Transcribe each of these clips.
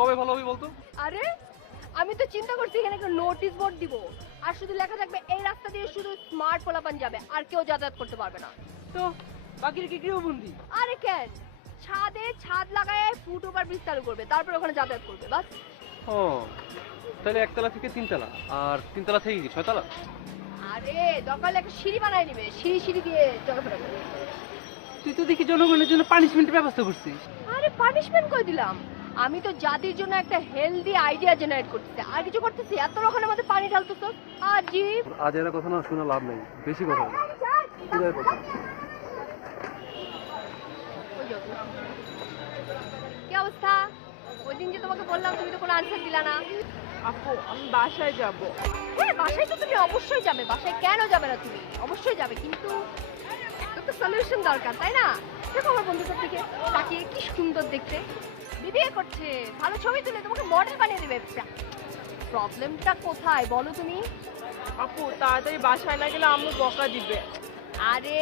কবে ভালো হবে বলতো? আরে আমি তো চিন্তা করছি এখানে একটা নোটিশ বোর্ড দিব, আর শুধু লেখা থাকবে এই রাস্তা দিয়ে শুধু স্মার্ট পোলাপান যাবে, আর কেউ যাতায়াত করতে পারবে না। তো বাকির কি গৃহবন্দী? আরে কেন, ছাদে ছাদ লাগায় ফুট ওভার ব্রিজ চালু করবে, তারপর ওখানে যাতায়াত করবে বাস। ও তাহলে একতলা থেকে তিনতলা, আর তিনতলা থেকে কি ছয়তলা? আরে দরকার হলে একটা সিঁড়ি বানাই নিবে, সিঁড়ি সিঁড়ি দিয়ে চলাফেরা করবে। তুই তো দেখি জনগণের জন্য পানিশমেন্টের ব্যবস্থা করছিস। আরে পানিশমেন্ট কই দিলাম, আমি তো জাতির জন্য একটা হেলদি আইডিয়া জেনারেট করতেছি, আর কিছু করতেছি। এত রকমের মধ্যে পানি ঢালতেছ আজীব। আজ এরা কথা না শোনা লাভ নেই, বেশি কথা বলে। কি অবস্থা? ওই দিন যে তোমাকে বললাম তুমি তো কোনো আনসার দিলা না। আপু আমি বাসায় যাব। হ্যাঁ বাসায় তো তুমি অবশ্যই যাবে, বাসায় কেন যাবে না? তুমি অবশ্যই যাবে, কিন্তু একটা সলিউশন দরকার, তাই না? দেখো আমার বন্ধুদের থেকে তাকিয়ে কি সুন্দর দেখতে, বিয়ে করছে, ভালো ছবি তুলে তোমাকে মডেল বানিয়ে দেবে। প্রবলেমটা কোথায় বলো তুমি? আপু তাড়াতাড়ি বাসায় না গেলে আম্মু বকা দিবে। আরে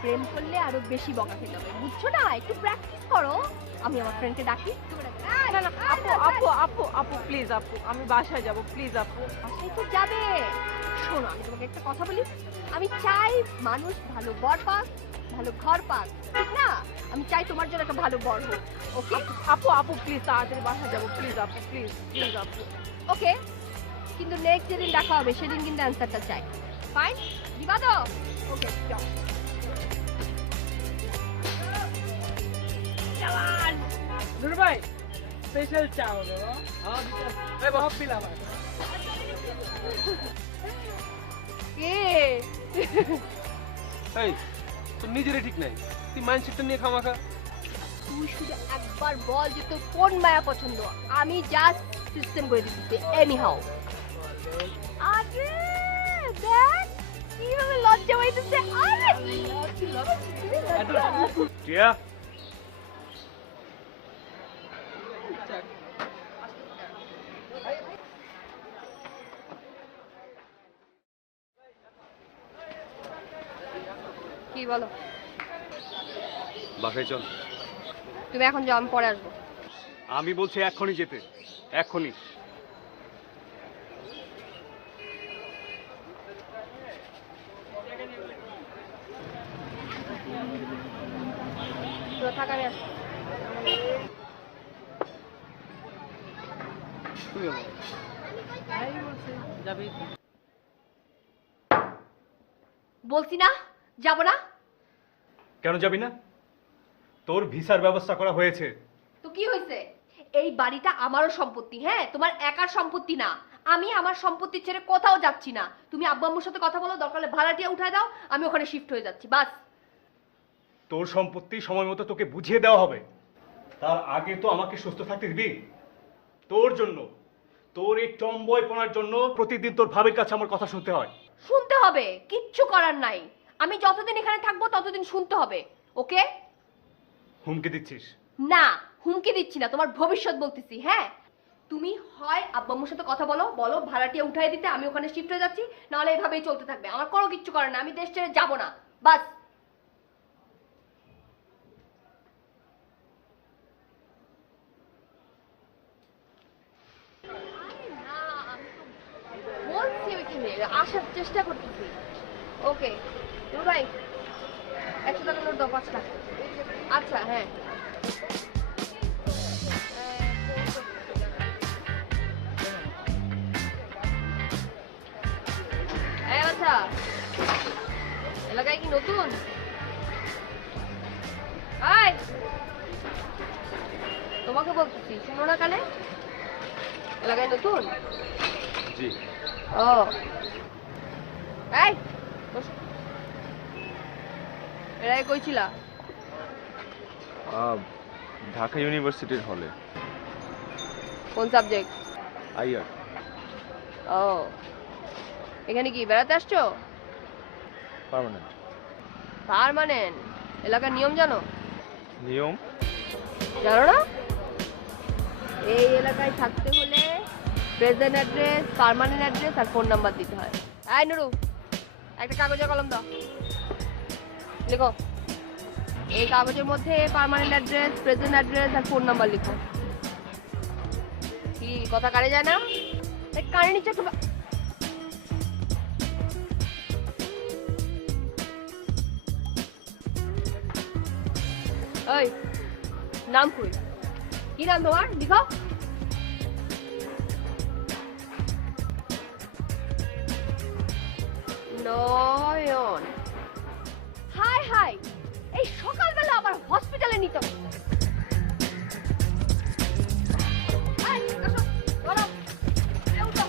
প্রেম করলে আরো বেশি বকা খেতে হবে, বুঝছো না? একটু প্র্যাকটিস করো। আমি আমার ফ্রেন্ডকে ডাকি। না না আপু আপু আপু আপু প্লিজ আপু, আমি বাসায় যাব প্লিজ আপু। বাসায় তো যাবে। শোনো আমি তোমাকে একটা কথা বলি, আমি চাই মানুষ ভালো বর পাক, ভালো ঘর পাক, ঠিক না? আমি চাই তোমার জন্য একটা ভালো বর হোক। ওকে আপু আপু প্লিজ তাড়াতাড়ি বাসায় যাব প্লিজ আপু, প্লিজ প্লিজ আপু। ওকে, কিন্তু নেক্সট যেদিন দেখা হবে সেদিন কিন্তু অ্যান্সারটা চাই। ফাইন, দিবা তো? ওকে যাও। নুর ভাই স্পেশাল চাও দাও। এই বাপ পিলা ভাই। কে? এই তোর নিজেরই ঠিক নাই, তুই মাইন্ডসেটটা নিয়ে খামাখা। তুই শুধু একবার বল যে তোর কোন মায়া পছন্দ, আমি জাস্ট সিস্টেম করে দিতেছি এনি হাউ। আরে দেখ কিভাবে লজ্জা পাইতেছে। আরে টিয়া কি বলো? বাসায় চল। তুমি এখন যাও, আমি পরে আসবো। আমি বলছি এখনই যেতে, এখনই। তো থাক, আমি আসবো। বলছি না যাবো না। কেন যাবি না? তোর ভিসার ব্যবস্থা করা হয়েছে। তো কি হয়েছে? এই বাড়িটা আমারও সম্পত্তি, হ্যাঁ তোমার একার সম্পত্তি না। আমি আমার সম্পত্তি ছেড়ে কোথাও যাচ্ছি না। তুমি আব্বু আম্মুর সাথে কথা বলো, দরকার হলে ভাড়াটিয়া উঠায় দাও, আমি ওখানে শিফট হয়ে যাচ্ছি বাস। তোর সম্পত্তি সময় মতো তোকে বুঝিয়ে দেওয়া হবে, তার আগে তো আমাকে সুস্থ থাকতে দিবি। তোর জন্য, তোর এই টমবয়পনার জন্য প্রতিদিন তোর ভাবির কাছে আমার কথা শুনতে হয়। শুনতে হবে, কিচ্ছু করার নাই। আমি যতদিন এখানে থাকবো ততদিন শুনতে হবে, ওকে? হুমকি দিচ্ছিস? না হুমকি দিচ্ছি না, তোমার ভবিষ্যৎ বলতেছি। হ্যাঁ তুমি হয় আব্বু আম্মুর সাথে কথা বলো, বলো ভাড়াটিয়া উঠাই দিতে, আমি ওখানে শিফট হয়ে যাচ্ছি, নাহলে এভাবেই চলতে থাকবে। আমার কোনো কিচ্ছু করার না, আমি দেশ ছেড়ে যাবো না বাস। বলছি ওইখানে আসার চেষ্টা করতেছি। ওকে ভাই 100 টাকা নোট দাও, 5 টাকা। আচ্ছা হ্যাঁ আচ্ছা। এলাকায় কি নতুন? আয় তোমাকে বলতেছি, শুনো না কানে? এলাকায় নতুন? জি। ও এই বসো। এরাই কইছিলা? ঢাকা ইউনিভার্সিটির হলে। কোন সাবজেক্ট? আইআর। ও এখানে কি বেড়াতে আসছো? পার্মানেন্ট। পার্মানেন্ট? এলাকার নিয়ম জানো? নিয়ম? জানো না? এই এলাকায় থাকতে হলে প্রেজেন্ট অ্যাড্রেস, পার্মানেন্ট অ্যাড্রেস আর ফোন নাম্বার দিতে হয়। এই নুরু একটা কাগজে কলম দাও, লিখো। এই কাগজের মধ্যে পার্মানেন্ট অ্যাড্রেস, প্রেজেন্ট অ্যাড্রেস আর ফোন নাম্বার লিখো। কি কথা কানে যায় না? এই কানে নিচে একটু এই নাম কই? কি নাম তোমার? লিখো। নয়ন। হাই হাই, এই সকালবেলা আবার হসপিটালে নিতে হবে। এই, আসো, বলো। এই, উঠো।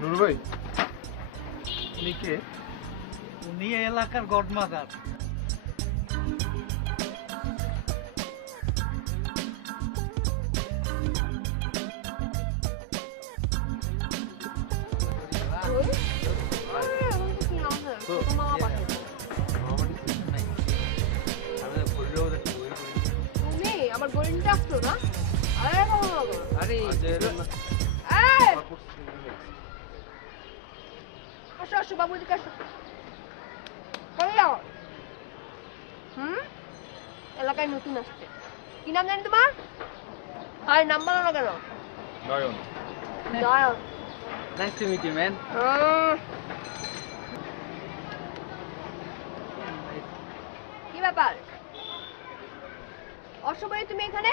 নুর ভাই উনি কে? উনি এই এলাকার গডমাদার। তুমি আমার গরিনটা আসতো না? আরে বাবা, আরে এই, আসো আসো বাবু, এদিকে আসো। কই যাও? এলাকায় নতুন আসছে। কি নাম জানি তোমার? আরে নাম বলো না কেন? Nayan. Nayan. Nice to meet you man. কি ব্যাপার? অসময়ে তুমি এখানে?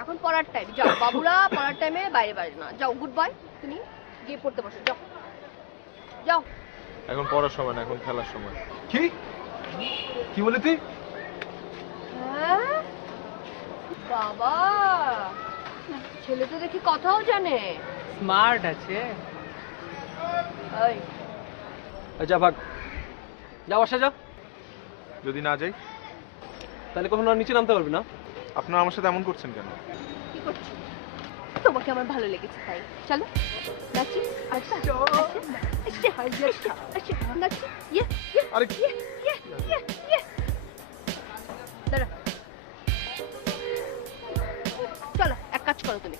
এখন পড়ার টাইম, যাও। বাবুরা পড়ার টাইমে বাইরে বাইরে না, যাও। Good bye. তুমি গিয়ে পড়তে বসো, যাও যাও। এখন পড়ার সময় না, এখন খেলার সময়। কি কি বলি তুই? হ্যাঁ? বাবা, ছেলে তো দেখি কথাও জানে। স্মার্ট আছে। এই, যা ভাগ, যাও আসা যাও। যদি না যাই? তাহলে কখনো আর নিচে নামতে পারবি না। আপনারা আমার সাথে এমন করছেন কেন? কি করছো? তোমাকে আমার ভালো লেগেছে তাই। চলো নাচি। আচ্ছা নাচি। ইয়ে ইয়ে আরে ইয়ে ইয়ে ইয়ে ইয়ে। দাঁড়া। চলো এক কাজ করো, তুমি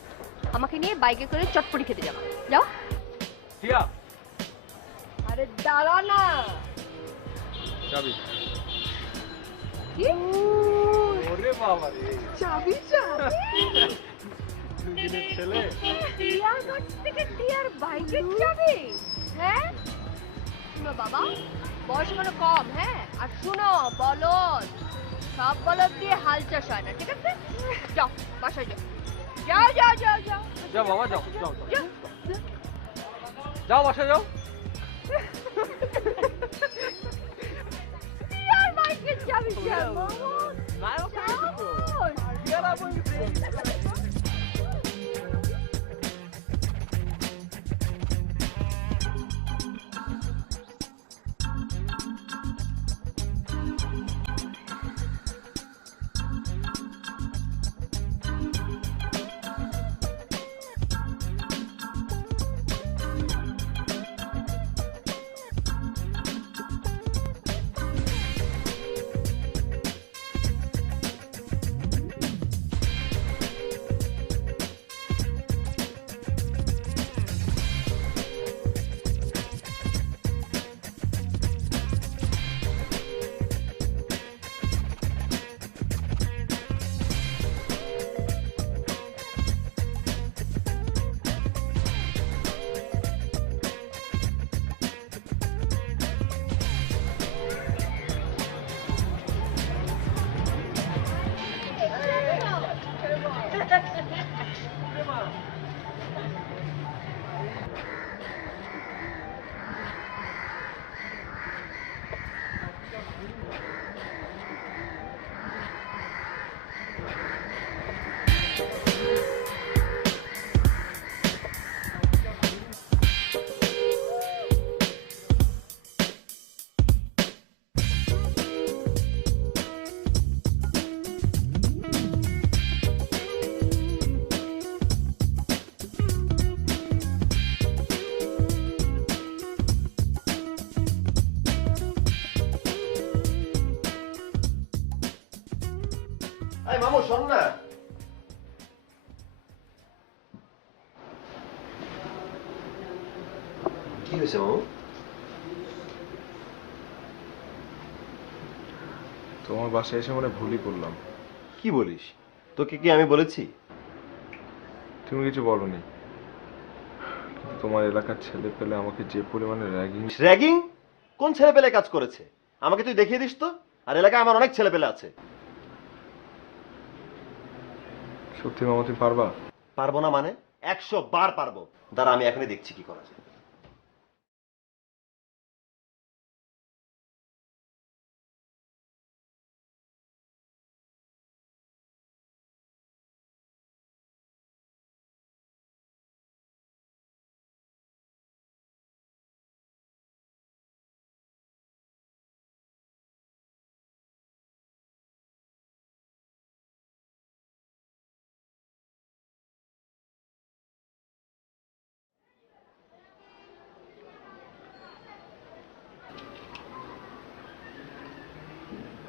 আমাকে নিয়ে বাইকে করে চটপটি খেতে যাও। যাও। টিয়া, আরে দাঁড়া না। যাবি? কি? ওরে বাবা রে, চাবি চাবি। দুদিনের ছেলে। টিয়ার কাছ থেকে টিয়ার বাইকের চাবি? হ্যাঁ শুনো বাবা, বয়স কোনো কম। হ্যাঁ, আর শুনো বলদ, সব বলদ দিয়ে হাল চাষ হয় না, ঠিক আছে? যাও বাসায় যাও। যাও যাও যাও যাও যাও বাবা, যাও যাও যাও। যাও। যাও বাসায় যাও। টিয়ার বাইকের চাবি যাও। মামু শোন না, কি হয়েছে মামু? তোমার বাসায় এসে মনে ভুলই করলাম। কি বলিস? তোকে কি আমি বলেছি? তুমি কিছু বলনি, কিন্তু তোমার এলাকার ছেলে পেলে আমাকে যে পরিমাণে র্যাগিং। র্যাগিং? কোন ছেলে পেলে কাজ করেছে? আমাকে তুই দেখিয়ে দিস তো। আর এলাকায় আমার অনেক ছেলে পেলে আছে। সত্যি মামা তুমি পারবা? পারবো না মানে? 100 বার পারবো। দাঁড়া, আমি এখনই দেখছি কি করা যায়।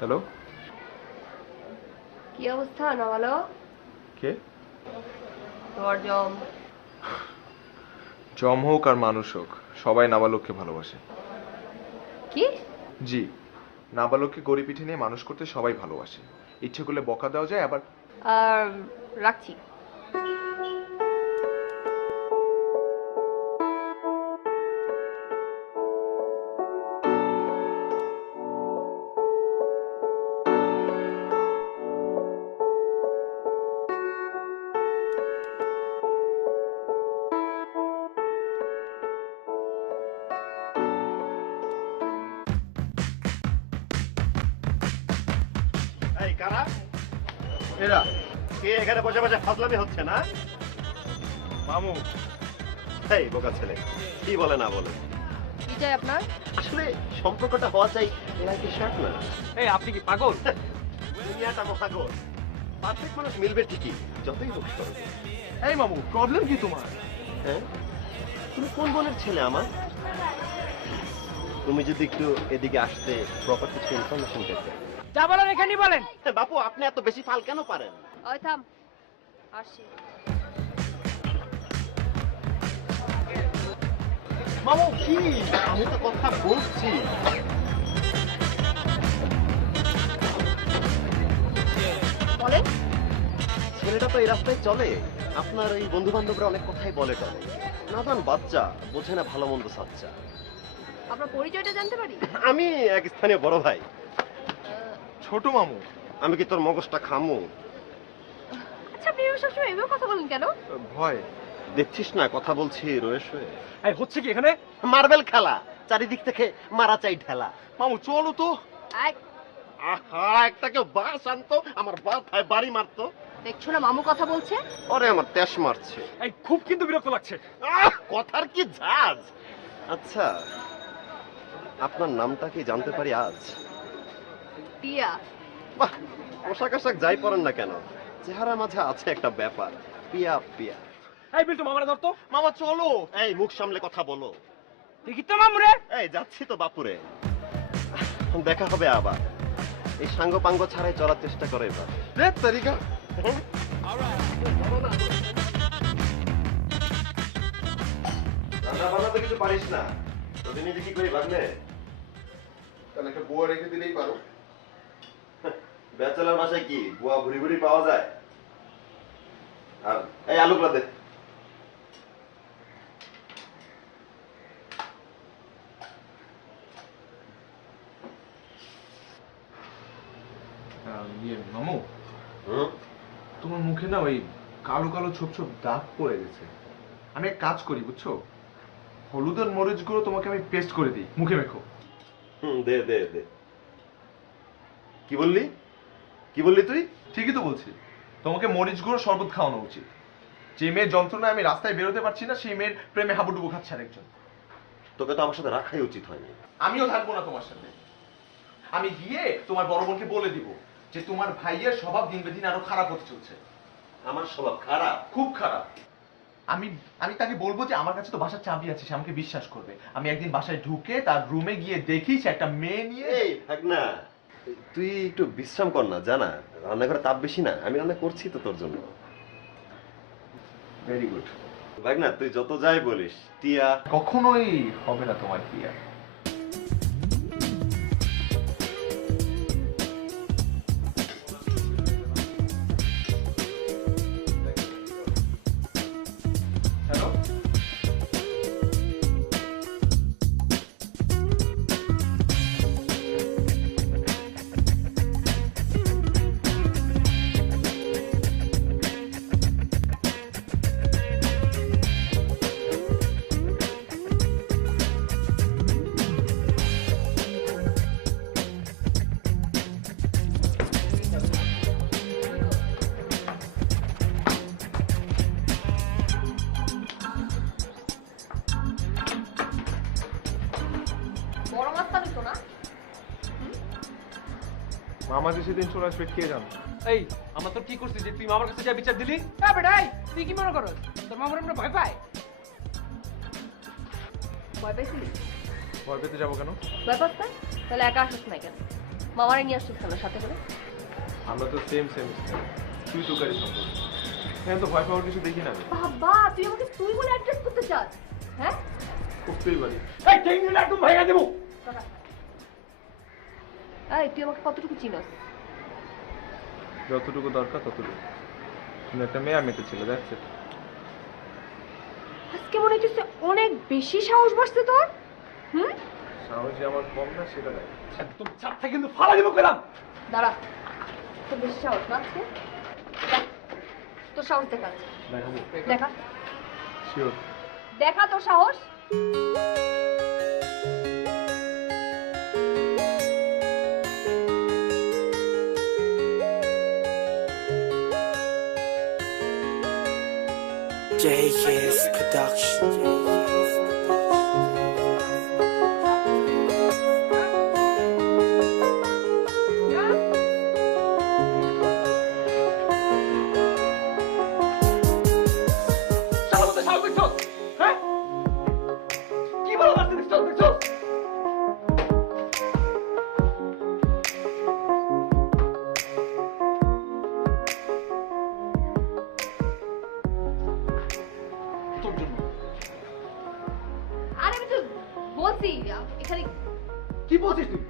হ্যালো, কি অবস্থা নওয়ালো? কে? তোমার জম। জম হোক আর মানুষ হোক, সবাই নাবালককে ভালোবাসে। কি? জি, নাবালককে গড়ি পিঠে নিয়ে মানুষ করতে সবাই ভালোবাসে। ইচ্ছে করলে বকা দেওয়া যায়, আবার আর রাখছি। এই কারা? এরা কে? এখানে বসে বসে ফাজলামি হচ্ছে না? মামু। এই বোকা ছেলে, কি বলে না বলে। কি চাই আপনার? আসলে সম্পর্কটা হওয়া চাই এলাকি শার্ট না। এই আপনি কি পাগল? দুনিয়াটা মহাগর, পারফেক্ট মানুষ মিলবে ঠিকই, যতই হোক করবে। এই মামু, প্রবলেম কি তোমার? হ্যাঁ, তুমি কোন বোনের ছেলে আমার? তুমি যদি একটু এদিকে আসতে, প্রপার কিছু ইনফরমেশন পেতে। যা বলেন এখানেই বলেন। বাপু, আপনি এত বেশি ফাল কেন পারেন? ওই থাম, আসছি। মামু কি? আমি তো কথা বলছি। বলেন। ছেলেটা তো এই রাস্তায় চলে, আপনার ওই বন্ধু বান্ধবরা অনেক কথাই বলে টলে। নাদান বাচ্চা, বোঝে না ভালো মন্দ সাচ্চা। আপনার পরিচয়টা জানতে পারি? আমি এক স্থানীয় বড় ভাই। ছোট মামু। আমি কি তোর মগজটা খামু? আচ্ছা, আপনি সবসময় এভাবে কথা বলেন কেন? ভয়। দেখছিস না কথা বলছি রয়ে শুয়ে। এই হচ্ছে কি এখানে? মার্বেল খেলা, চারিদিক থেকে মারা চাই ঠেলা। মামু চলো তো। এই, আহা, একটা কেউ বাস আনতো, আমার বাপ ভাই বাড়ি মারতো। দেখছো না মামু কথা বলছে? ওরে আমার তেশ মারছে। এই খুব কিন্তু বিরক্ত লাগছে। কথার কি ঝাঁজ। আচ্ছা, আপনার নামটা কি জানতে পারি আজ? টিয়া। বাহ, পোশাক আশাক যাই পরেন না কেন, চেহারা মাঝে আছে একটা ব্যাপার। পিয়া পিয়া। এই বিল্টু মামারা ধরতো। মামা চলো। এই মুখ সামলে কথা বলো। ঠিকই তো মামু রে। এই যাচ্ছি তো বাপুরে, দেখা হবে আবার। এই সাঙ্গ পাঙ্গ ছাড়াই চলার চেষ্টা করে এবার। তারিকা। রান্না বান্না তো কিছু পারিস না, তোদের নিজে কি করি ভাবলে? তাহলে একটা বুয়া রেখে দিলেই পারো। ব্যাচেলার বাসায় কি বুয়া ভুড়ি ভুড়ি পাওয়া যায়? আর এই আলুগুলা দে। মামু, হুম? তোমার মুখে না ওই কালো কালো ছোপ ছোপ দাগ পড়ে গেছে। আমি এক কাজ করি বুঝছো, হলুদ আর মরিচ গুঁড়ো তোমাকে আমি পেস্ট করে দিই, মুখে মেখো। দে দে দে। কি বললি? কি বললি তুই? ঠিকই তো বলছি, তোমাকে মরিচ গুঁড়ো শরবত খাওয়ানো উচিত। যে মেয়ের যন্ত্রণায় আমি রাস্তায় বেরোতে পারছি না, সেই মেয়ের প্রেমে হাবুডুবু খাচ্ছে আরেকজন। তোকে তো আমার সাথে রাখাই উচিত হয়নি। আমিও থাকবো না তোমার সাথে। আমি গিয়ে তোমার বড় বোনকে বলে দিব যে তোমার ভাইয়ের স্বভাব দিন দিন আরো খারাপ হতে চলছে। আমার স্বভাব খারাপ? খুব খারাপ। আমি আমি তাকে বলবো যে আমার কাছে তো বাসার চাবি আছে, সে আমাকে বিশ্বাস করবে। আমি একদিন বাসায় ঢুকে তার রুমে গিয়ে দেখি সে একটা মেয়ে নিয়ে। এই থাক না, তুই একটু বিশ্রাম কর না, জানা রান্নাঘরে তাপ বেশি না, আমি রান্না করছি তো তোর জন্য। Very good. ভাগ না, তুই যত যাই বলিস, টিয়া কখনোই হবে না তোমার কি আর। মামা যে সেদিন চলে আসবে কে জানো? এই আমরা তোর কি করছিস যে তুই মামার কাছে যা বিচার দিলি? হ্যাঁ বেটাই, তুই কি মনে করস তোর মামার আমরা ভয় পাই? ভয় পাইছিলি? ভয় পেতে যাবো কেন? ভয় পাস না? তাহলে একা আসিস না কেন? মামারে নিয়ে আসছিস কেন সাথে করে? আমরা তো সেম সেমিস্টার, তুই তোকারি সম্পর্ক, হ্যাঁ তো ভয় পাওয়ার কিছু দেখি না আমি। বাবা তুই আমাকে তুই বলে অ্যাড্রেস করতে চাস? হ্যাঁ? করতেই পারি। এই টেনশন একদম ভাইয়া দেবো। এই তুই আমাকে কতটুকু চিনস? যতটুকু দরকার ততটুকু। তুমি একটা মেয়ে, আমি একটা ছেলে, দ্যাটস ইট। আজকে মনে হচ্ছে অনেক বেশি সাহস বাড়ছে তোর। সাহস যে আমার কম না সেটা দেখ। একদম ছাদ থেকে কিন্তু ফালা দিব কইলাম। দাঁড়া, তোর বেশি সাহস না আজকে? দেখ, তোর সাহস দেখা আছে। দেখাবো? দেখা শিওর। দেখা তোর সাহস। JK's Production. শালা বলতে সাহস দেখছস? হ্যাঁ? কি বলো আসতে দেখছস? তোর জন্য। আরে আমি তো বলছি এখানে কি বলছিস তুই?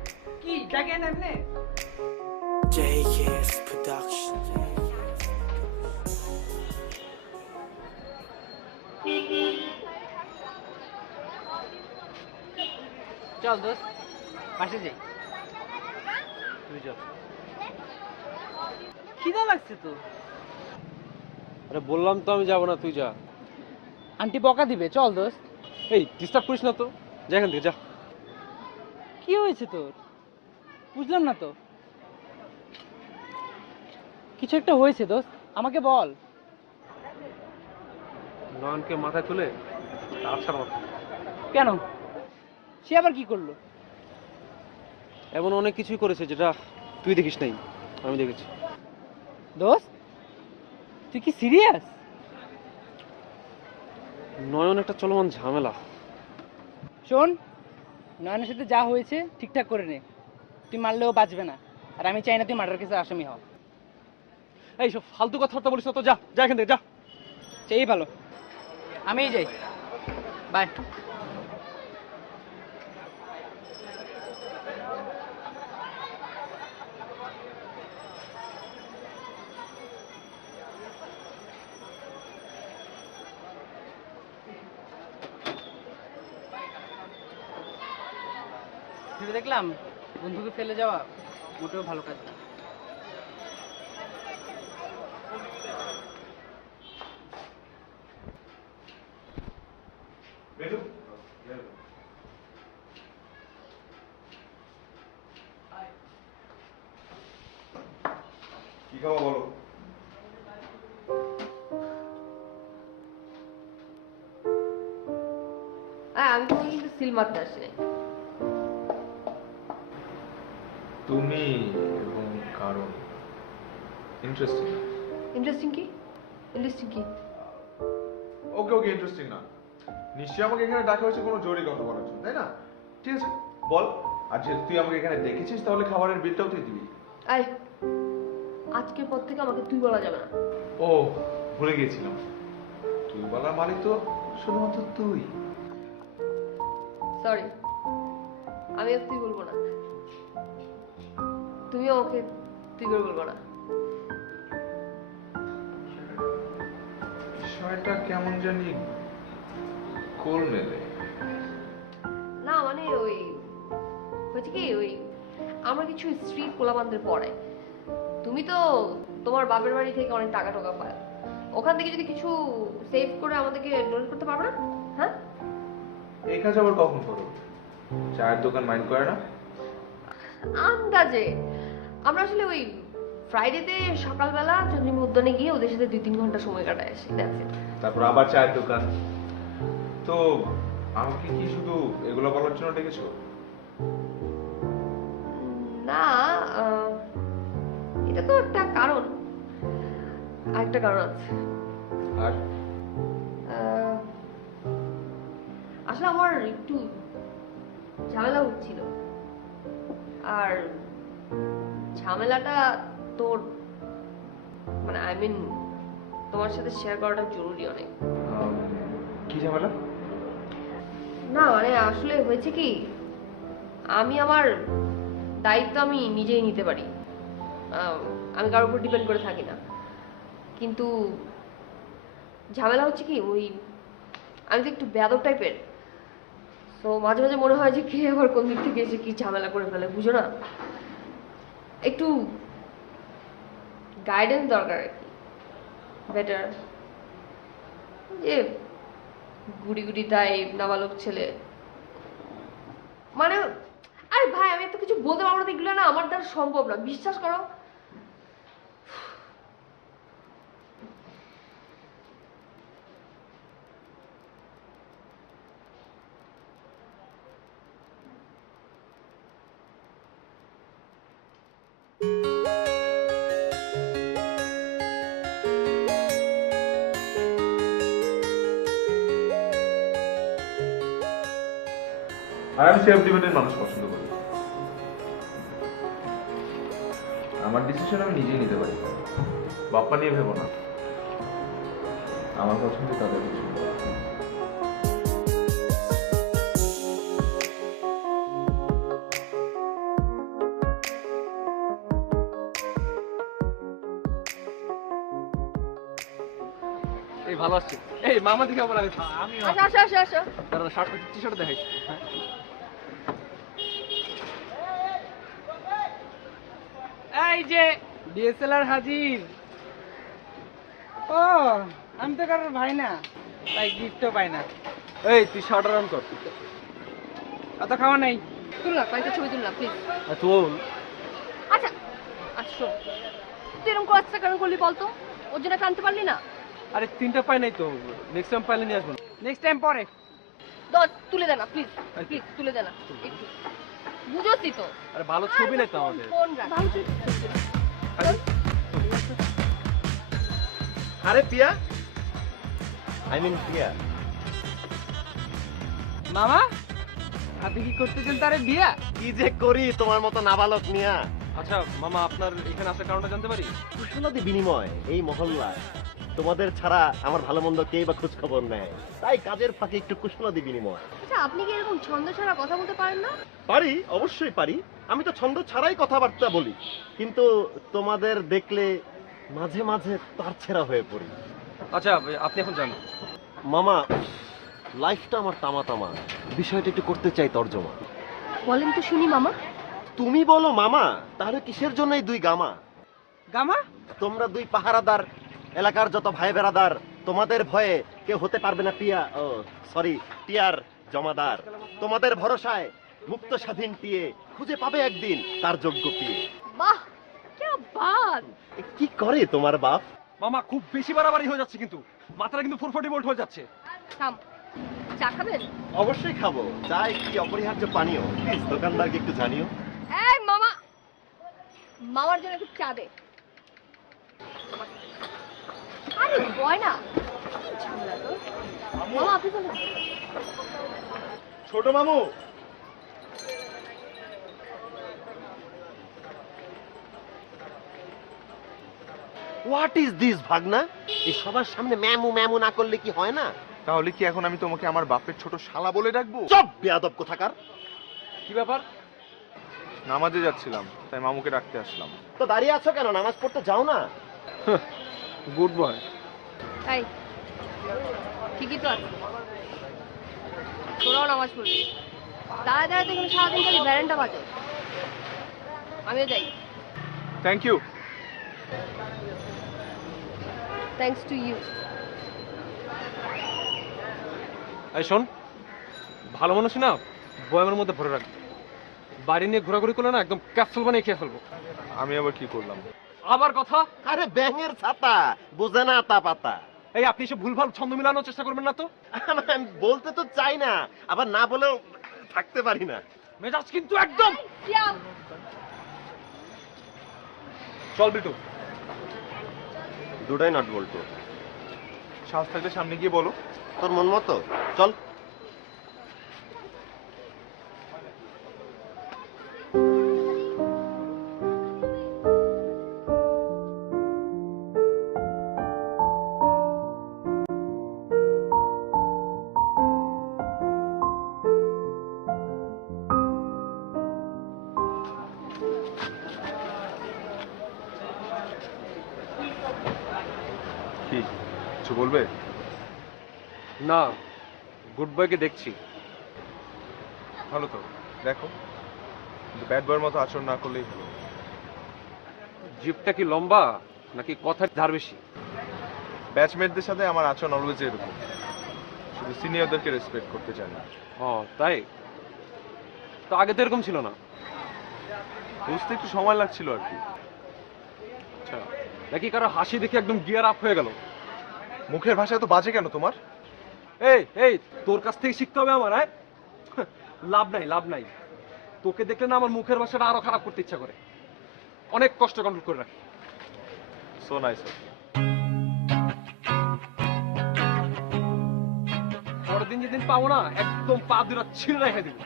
কি দেখেন এমনি? JK's Production. চল দোস্ত, পাশে যাই। তুই যা। খিদা লাগছে তো। আরে বললাম তো আমি যাব না, তুই যা। আন্টি বকা দিবে, চল দোস্ত। এই ডিস্টার্ব করিস না তো, যা এখান থেকে যা। কি হয়েছে তোর? বুঝলাম না তো। কিছু একটা হয়েছে দোস্ত, আমাকে বল। নয়নকে মাথায় তুলে আচ্ছা মার। কেন? সে আবার কি করলো? এমন অনেক কিছুই করেছে যেটা তুই দেখিস নাই, আমি দেখেছি। দোস্ত, তুই কি সিরিয়াস? নয়ন একটা চলমান ঝামেলা। শোন, নয়নের সাথে যা হয়েছে ঠিকঠাক করে নে। তুই মারলেও বাঁচবে না, আর আমি চাই না তুই মার্ডার কেসে আসামি হও। এই সব ফালতু কথাবার্তা বলিস না তো, যা যা এখান থেকে যা। সেই ভালো, আমিই যাই। বাই। ভেবে দেখলাম বন্ধুকে ফেলে যাওয়া মোটেও ভালো কাজ না। কি খাওয়া বলো? আমি তোমাকে কিন্তু সিল মারতে আসি নাই। তুমি এবং কারণ ইন্টারেস্টিং। ইন্টারেস্টিং কি? ইন্টারেস্টিং কি? ওকে ওকে, ইন্টারেস্টিং না। নিশ্চয়ই আমাকে এখানে ডাকা হয়েছে কোনো জরুরি কথা বলার জন্য, তাই না? ঠিক আছে বল। আর যেহেতু তুই আমাকে এখানে দেখেছিস তাহলে খাবারের বিলটাও তুই দিবি। আয়, আজকের পর থেকে আমাকে তুই বলা যাবে না। ও ভুলে গিয়েছিলাম, তুই বলা মানে তো শুধুমাত্র তুই। সরি, আমি আর তুই বলবো না। তুমিও আমাকে তুই করে বলবো না। বিষয়টা কেমন জানি কোল মেলে। না মানে ওই হয়েছে কি, ওই আমরা কিছু স্ত্রী পোলাপানদের পড়াই। তুমি তো তোমার বাপের বাড়ি থেকে অনেক টাকা টাকা পায়, ওখান থেকে যদি কিছু সেভ করে আমাদেরকে ডোনেট করতে পারবে না? হ্যাঁ, এই কাজ আবার কখন করো? চায়ের দোকান মাইন্ড করে না? আন্দাজে আমরা আসলে ওই ফ্রাইডেতে সকালবেলা চন্দ্রিমা উদ্যানে গিয়ে ওদের সাথে 2-3 ঘন্টা সময় কাটায় আসি। That's it. তারপর আবার চায়ের দোকান। তো আমাকে কি শুধু এগুলো বলার জন্য ডেকেছো? না, এটা তো একটা কারণ, আরেকটা কারণ আছে। আর আহ, আসলে আমার একটু ঝামেলা হচ্ছিল, আর ঝামেলাটা তোর মানে আই মিন তোমার সাথে শেয়ার করাটা জরুরি অনেক। কি ঝামেলা? না মানে আসলে হয়েছে কি, আমি আমার দায়িত্ব আমি নিজেই নিতে পারি, আমি কারোর উপর ডিপেন্ড করে থাকি না। কিন্তু ঝামেলা হচ্ছে কি, ওই আমি তো একটু বেয়াদব টাইপের, তো মাঝে মাঝে মনে হয় যে কে আবার কোন দিক থেকে এসে কি ঝামেলা করে ফেলে, বুঝো না? একটু গাইডেন্স দরকার আর কি, বেটার। যে গুড়ি গুড়ি টাইপ নাবালক ছেলে, মানে আরে ভাই আমি তো কিছু বলতে পারবো না, এগুলো না আমার দ্বারা সম্ভব না, বিশ্বাস করো। আর আমি সেলফ ডিপেন্ডেন্ট মানুষ পছন্দ করি। আমার ডিসিশন আমি নিজেই নিতে পারি, বাপ্পা নিয়ে ভেবো না। আমার পছন্দ তাদের পছন্দ। এই ভালো আসছে। এই মামা দিকে আবার আমি আসো আসো আসো আসো। তারা শার্ট টি শার্ট দেখাই। এই যে ডিএসএলআর হাজির। ও আমি তো কারোর ভাই না, তাই গিফটও পাই না। এই তুই শার্ট আরাম কর। অত খাওয়া নাই। তুলনা কয়েকটা ছবি তুললাম প্লিজ। তুই আচ্ছা আচ্ছা শোন, তুই এরকম করে কারণ করলি বলতো, ওর জন্য একটা আনতে পারলি না? আরে তিনটা পাই নাই তো, নেক্সট টাইম পাইলে নিয়ে আসবো। নেক্সট টাইম পরে। দশ তুলে দে না প্লিজ, প্লিজ তুলে দে না একটু, বুঝোসি তো। আরে ভালো ছবি নাই তো আমাদের। ফোন রাখ। আরে পিয়া, আই মিন পিয়া, মামা আপনি কি করতেছেন তারে বিয়া? কি যে করি তোমার মতো নাবালক নিয়া। আচ্ছা মামা, আপনার এখানে আসার কারণটা জানতে পারি? কুশলাদি বিনিময় এই মহল্লায় তোমাদের ছাড়া আমার ভালো মন্দ কেই বা খোঁজ খবর নেয়, তাই কাজের ফাঁকে একটু কুশলাদি বিনিময়। আচ্ছা আপনি কি এরকম ছন্দ ছাড়া কথা বলতে পারেন না? পারি, অবশ্যই পারি। আমি তো ছন্দ ছাড়াই কথাবার্তা বলি, কিন্তু তোমাদের দেখলে মাঝে মাঝে তার ছেঁড়া হয়ে পড়ি। আচ্ছা আপনি এখন জান। মামা, লাইফটা আমার তামা তামা, বিষয়টা একটু করতে চাই তর্জমা। বলেন তো শুনি মামা। তুমি বলো মামা, তাহলে কিসের জন্য এই দুই গামা? গামা? তোমরা দুই পাহারাদার, এলাকার যত ভাই বেড়াদার, তোমাদের ভয়ে কেউ হতে পারবে না পিয়া, ও সরি টিয়ার জমাদার। তোমাদের ভরসায় মুক্ত স্বাধীন টিয়ে খুঁজে পাবে একদিন তার যোগ্য পিয়ে। বাহ কি বাত। কি করে তোমার বাপ? মামা খুব বেশি বাড়াবাড়ি হয়ে যাচ্ছে, কিন্তু মাথাটা কিন্তু 440 ভোল্ট হয়ে যাচ্ছে। থাম, চা খাবেন? অবশ্যই খাবো, চাই কি অপরিহার্য পানীয়, প্লিজ দোকানদারকে একটু জানিও। এই মামা, মামার জন্য একটু চা দে। আরে বয় না, কি ঝামেলা তো। মামা আপনি বলেন। ছোট মামু, হোয়াট ইজ দিস ভাগনা? এই সবার সামনে ম্যামু ম্যামু না করলে কি হয় না? তাহলে কি এখন আমি তোমাকে আমার বাপের ছোট শালা বলে ডাকবো? চুপ বেয়াদব কোথাকার। কি ব্যাপার? নামাজে যাচ্ছিলাম, তাই মামুকে ডাকতে আসলাম। তো দাঁড়িয়ে আছো কেন? নামাজ পড়তে যাও না? Good boy. এই ঠিকই তো আছে, তোরাও নামাজ পড়বি। দাঁড়ায় দাঁড়ায় দেখুন সারাদিন খালি ব্যারেন্টা বাজে। আমিও যাই। Thank you. Thanks to you. এই শোন, ভালো মানুষ না বয়ামের মধ্যে ভরে রাখবে, বাড়ি নিয়ে ঘোরাঘুরি করলে না একদম ক্যাপসুল বানিয়ে খেয়ে ফেলবো। আমি আবার কি করলাম? আবার কথা? আরে ব্যাঙের ছাতা বোঝে না তা পাতা। এই আপনি এসব ভুলভাল ছন্দ মিলানোর চেষ্টা করবেন না তো। আমি বলতে তো চাই না, আবার না বলেও থাকতে পারি না। মেজাজ কিন্তু একদম। সিয়াম চল বিটু। দুটাই নাট বল্টু। সাহস থাকলে সামনে গিয়ে বলো। তোর মন মতো চল। কি কিছু বলবে? না, গুড বয়কে দেখছি। ভালো তো, দেখো, কিন্তু ব্যাড বয়ের মতো আচরণ না করলেই হলো। জিপটা কি লম্বা নাকি কথার ধার বেশি? ব্যাচমেটদের সাথে আমার আচরণ অলওয়েজ এরকম, শুধু সিনিয়রদেরকে রেসপেক্ট করতে জানি। ও তাই? তো আগে তো এরকম ছিল না। বুঝতে একটু সময় লাগছিল আর কি। আচ্ছা, নাকি কারো হাসি দেখে একদম গিয়ার আপ হয়ে গেল? মুখের ভাষা তো বাজে কেন তোমার? এই এই, তোর কাছ থেকে শিখতে হবে আমার। হ্যাঁ, লাভ নাই লাভ নাই। তোকে দেখলে না আমার মুখের ভাষাটা আরো খারাপ করতে ইচ্ছা করে। অনেক কষ্ট কন্ট্রোল করে রাখি। So nice. পরের দিন যেদিন পাবো না, একদম পা দুরা ছিঁড়ে রেখে দিব।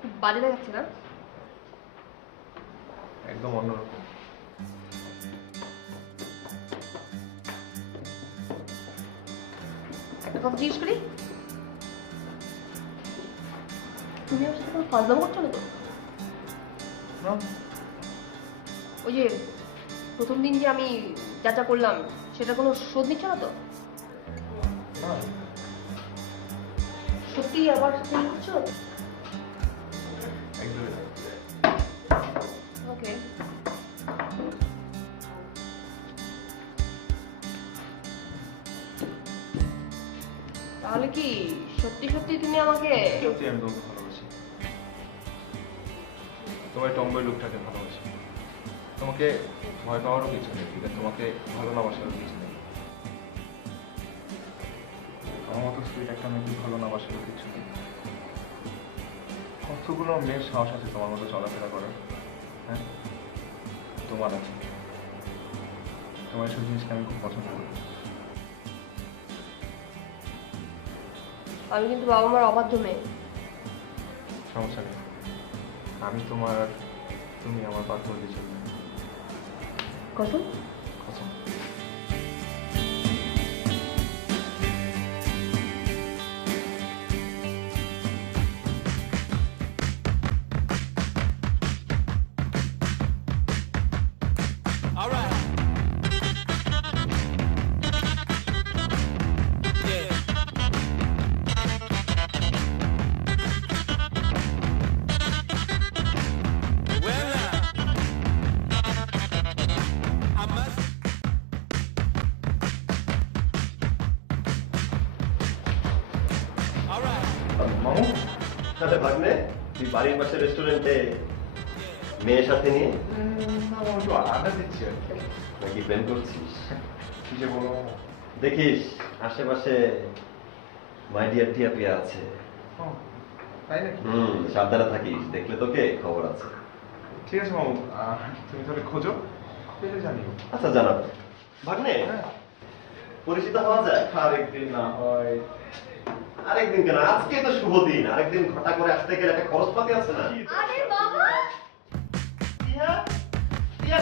খুব বাজে দেখাচ্ছে না? একদম অন্যরকম। একটা কথা জিজ্ঞেস করি, তুমি আমার সাথে কোনো ফাজলামো করছো না তো? না, ওই যে প্রথম দিন যে আমি যা যা করলাম সেটা কোনো শোধ নিচ্ছ না তো? না, সত্যি আবার সাথে এই করছো? একদমই না। ওকে। তাহলে কি সত্যি সত্যি তুমি আমাকে? সত্যি আমি তোমাকে ভালোবাসি। তোমার টম্বই লোকটাকে ভালোবাসি। তোমাকে ভয় পাওয়ারও কিছু নেই, ঠিক আছে? তোমাকে ভালো না বাসারও কিছু নেই। আমার মতো সুইট একটা মেয়েকে ভালো না বাসারও কিছু নেই। কতগুলো মেয়ের সাহস আছে তোমার মতো চলাফেরা করার? হ্যাঁ, তোমার আছে। তোমার এসব জিনিসকে আমি খুব পছন্দ করি। আমি কিন্তু বাবা মার অবাধ্য মেয়ে। সমস্যা নেই, আমি তোমার আর তুমি আমার পার্থক্য চলবে। কত? কথা All right. Yeah. Well, I must. All right. মামু, তাহলে ভাগ্নে তুই বাড়ির পাশে রেস্টুরেন্টে মেয়ের সাথে নিয়ে মামু একটু আড্ডা দিচ্ছি আর কি। নাকি প্রেম করছিস? কি যে বলো। দেখিস আশেপাশে মাই ডিয়ার টিয়া পিয়া আছে। ও, তাই নাকি? সাবধানে থাকিস, দেখলে তোকে খবর আছে। ঠিক আছে মামু, তুমি তাহলে খোঁজো, পেলে জানিও। আচ্ছা জানাবো। ভাগ্নে হ্যাঁ। পরিচিত হওয়া যায়? আরেকদিন না হয়। আরেকদিন কেন, আজকে তো শুভ দিন। আরেকদিন ঘটা করে আসতে গেলে একটা খরচপাতি আছে না? আরে বাবা, টিয়া টিয়া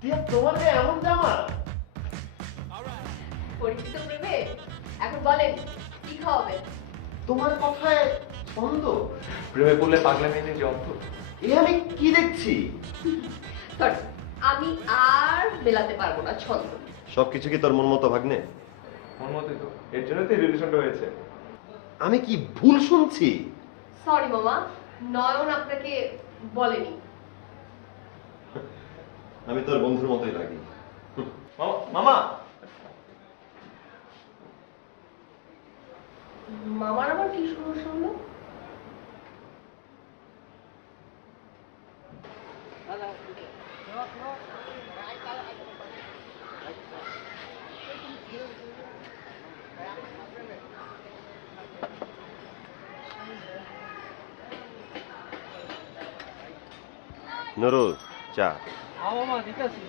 টিয়া, তোমার গায়ে এমন জামা? পরিচিত প্রেমে এখন বলেন কি খাওয়াবেন? তোমার কথায় ছন্দ। প্রেমে পড়লে পাগলা মেয়ে যে অন্ত। এ আমি কি দেখছি? সরি, আমি আর মেলাতে পারবো না ছন্দ। সবকিছু কি তোর মন মতো ভাগ্নে? মন মতোই তো, এর জন্যই তো রিলেশনটা হয়েছে। আমি কি ভুল শুনছি? সরি মামা, নয়ন আপনাকে বলেনি। আমি তোর বন্ধুর মতোই লাগি। মামা, মামা, মামার আবার কি সমস্যা হলো? নুরুল চা মামা দিতেছি।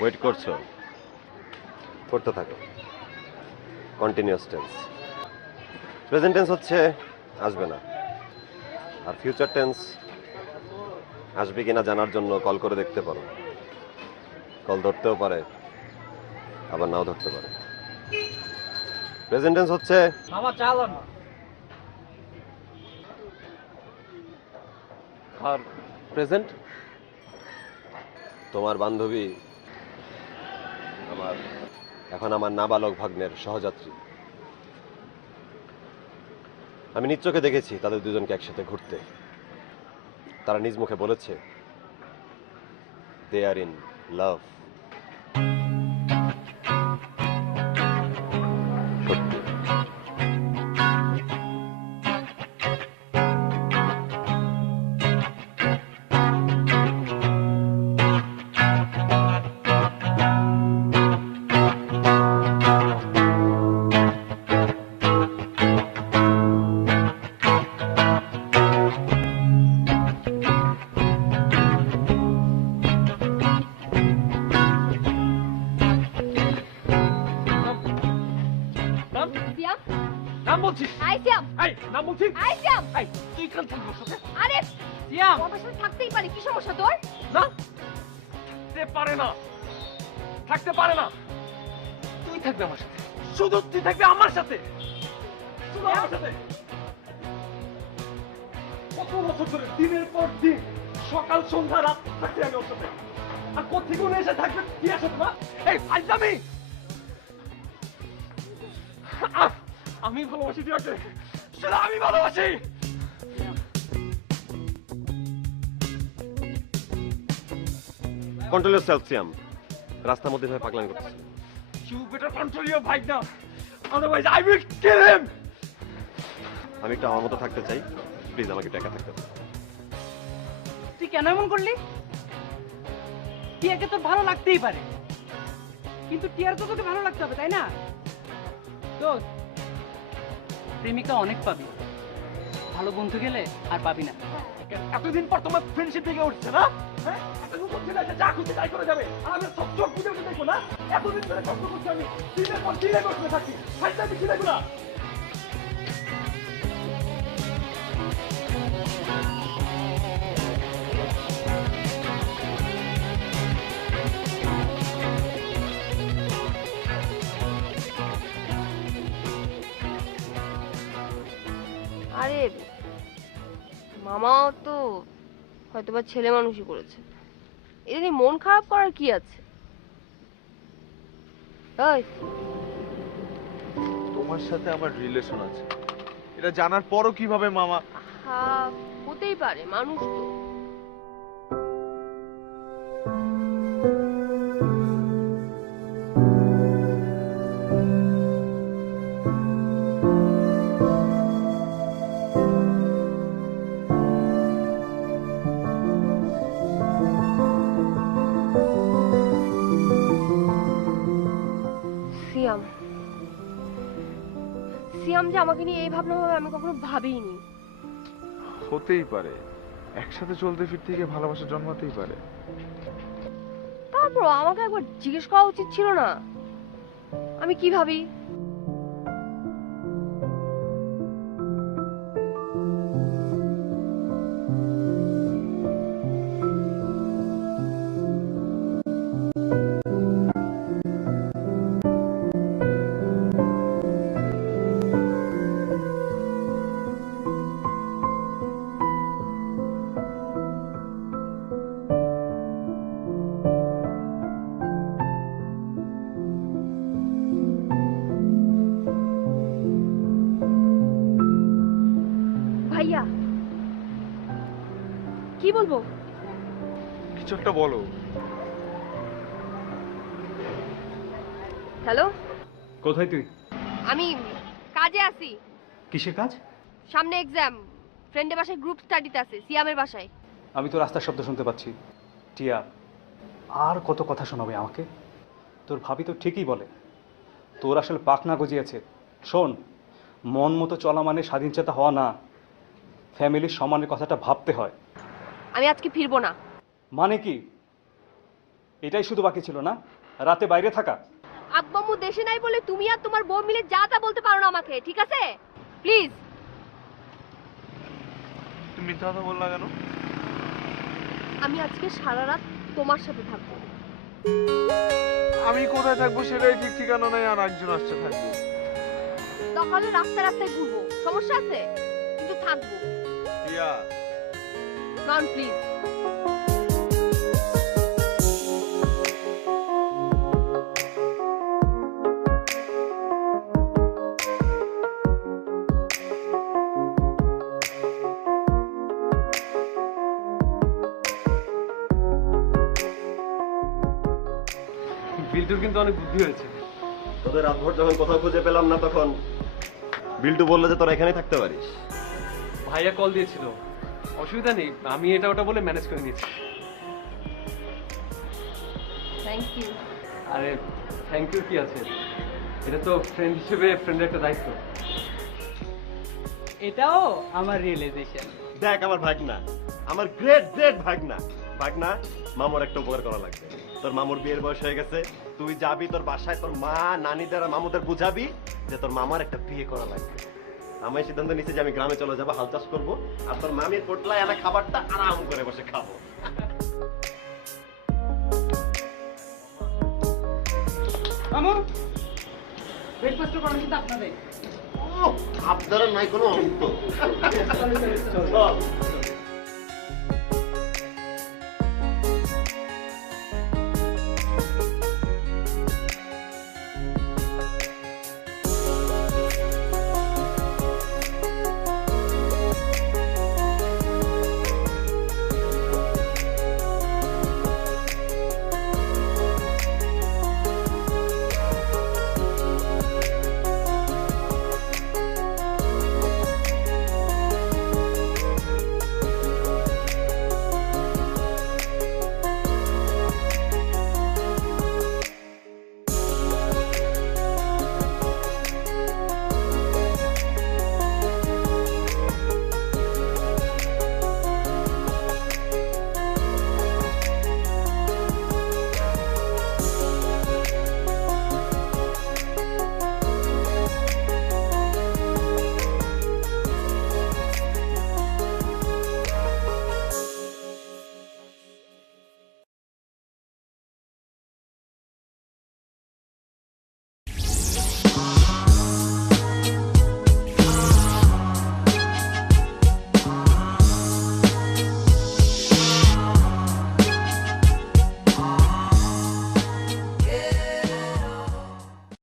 ওয়েট করছো, করতে থাকো। Continuous tense. প্রেজেন্ট টেন্স হচ্ছে আসবে না, আর ফিউচার টেন্স আসবে কিনা জানার জন্য কল করে দেখতে পারো। কল ধরতেও পারে, আবার নাও ধরতে পারে। প্রেজেন্ট টেন্স হচ্ছে মামা চালান না। আর প্রেজেন্ট তোমার বান্ধবী এখন আমার নাবালক ভাগ্নের সহযাত্রী। আমি নিজ চোখে দেখেছি তাদের দুজনকে একসাথে ঘুরতে। তারা নিজ মুখে বলেছে দে আর ইন লাভ। সত্যি। সিয়াম, নাম বলছি, আই সিয়াম, এই নাম বলছি, আই সিয়াম। এই তুই কাল থাকবো সাথে আরে সিয়াম, ও আমার সাথে থাকতেই পারে, কি সমস্যা তোর? না, সে পারে না, থাকতে পারে না। তুই থাকবে আমার সাথে, শুধু তুই থাকবে আমার সাথে, শুধু আমার সাথে। কত বছর ধরে দিনের পর দিন সকাল সন্ধ্যা রাত থাকতে আমি ওর সাথে, আর কোথেকে উনি এসে থাকবে কি আসে না? এই ফাইজলামি! আমি ভালোবাসি টিয়াকে, শুধু আমি ভালোবাসি। কন্ট্রোল ইয়োরসেলফ সিয়াম। রাস্তার মধ্যে ভাবে পাগলামি করতেছে। You better control your bike now, otherwise I will kill him. আমি একটু আমার মতো থাকতে চাই, প্লিজ আমাকে একটু একা থাকতে দাও। তুই কেন এমন করলি? টিয়াকে তোর ভালো লাগতেই পারে, কিন্তু টিয়ার তো তোকে ভালো লাগতে হবে, তাই না? তো প্রেমিকা অনেক পাবি, ভালো বন্ধু গেলে আর পাবি না। এতদিন পর তোমার ফ্রেন্ডশিপ থেকে উঠছে না? হ্যাঁ? একটা নতুন ছেলে এসে যা খুশি তাই করে যাবে, আর আমি সব চোখ বুঝে বুঝে দেখবো না? এতদিন ধরে কষ্ট করছি আমি, দিনের পর দিনে করতে থাকি, ফাইজলামি ছেলেগুলা। আরে মামাও তো হয়তো বা ছেলে মানুষই করেছে, এটা নিয়ে মন খারাপ করার কি আছে? ওই তোমার সাথে আমার রিলেশন আছে, এটা জানার পরও কিভাবে মামা? হ্যাঁ হতেই পারে, মানুষ তো। সিয়াম, সিয়াম যে আমাকে নিয়ে এই ভাবনা হবে আমি কখনো ভাবিনি। হতেই পারে, একসাথে চলতে ফিরতে গিয়ে ভালোবাসা জন্মাতেই পারে। তারপর আমাকে একবার জিজ্ঞেস করা উচিত ছিল না আমি কি ভাবি? ভাইয়া কি বলবো? কিছু একটা বলো। হ্যালো, কোথায় তুই? আমি কাজে আছি। কিসের কাজ? সামনে এক্সাম, ফ্রেন্ডের বাসায় গ্রুপ স্টাডিতে আছে, সিয়ামের বাসায়। আমি তো রাস্তার শব্দ শুনতে পাচ্ছি। টিয়া, আর কত কথা শোনাবে আমাকে? তোর ভাবি তো ঠিকই বলে, তোর আসলে পাখনা গজিয়েছে। শোন, মন মতো চলা মানে স্বাধীনচেতা হওয়া না। ফ্যামিলির সম্মানের কথাটা ভাবতে হয়। আমি আজকে ফিরবো না। মানে কি? এটাই শুধু বাকি ছিল না, রাতে বাইরে থাকা? আব্বু আম্মু দেশে নাই বলে তুমি আর তোমার বউ মিলে যা তা বলতে পারো না আমাকে, ঠিক আছে? প্লিজ। তুমি মিথ্যা কথা বললা কেন? আমি আজকে সারা রাত তোমার সাথে থাকবো। আমি কোথায় থাকবো সেটাই ঠিক ঠিকানা নাই, আর একজন আসছে থাকবো। তাহলে রাস্তায় রাস্তায় ঘুরবো, সমস্যা আছে? কিন্তু থাকবো। টিয়া, নন প্লিজ। বিল্টুর কিন্তু অনেক বুদ্ধি হয়েছে। তোদের রাতভর যখন কোথাও খুঁজে পেলাম না, তখন বিল্টু বললো যে তোরা এখানেই থাকতে পারিস। ভাইয়া কল দিয়েছিল, অসুবিধা নেই, আমি এটা ওটা বলে ম্যানেজ করে নিয়েছি। Thank you. আরে থ্যাংক ইউ কি আছে, এটা তো ফ্রেন্ড হিসেবে ফ্রেন্ডের একটা দায়িত্ব। এটাও আমার রিয়েলাইজেশন। দেখ আমার ভাগনা, আমার গ্রেট গ্রেট ভাগনা। ভাগনা, মামুর একটা উপকার করা লাগবে। তোর মামুর বিয়ের বয়স হয়ে গেছে, তুই যাবি তোর বাসায়, তোর মা নানিদের আর মামুদের বুঝাবি যে তোর মামার একটা বিয়ে করা লাগবে। আমি সিদ্ধান্ত নিচ্ছি যে আমি গ্রামে চলে যাবো, হাল চাষ করবো, আর তোর মামির পোটলায় আনা খাবারটা আরাম করে বসে খাবো। মামু, ব্রেকফাস্ট করানো কিন্তু আপনাদের। আপনারা নাই কোনো অন্ত। চল।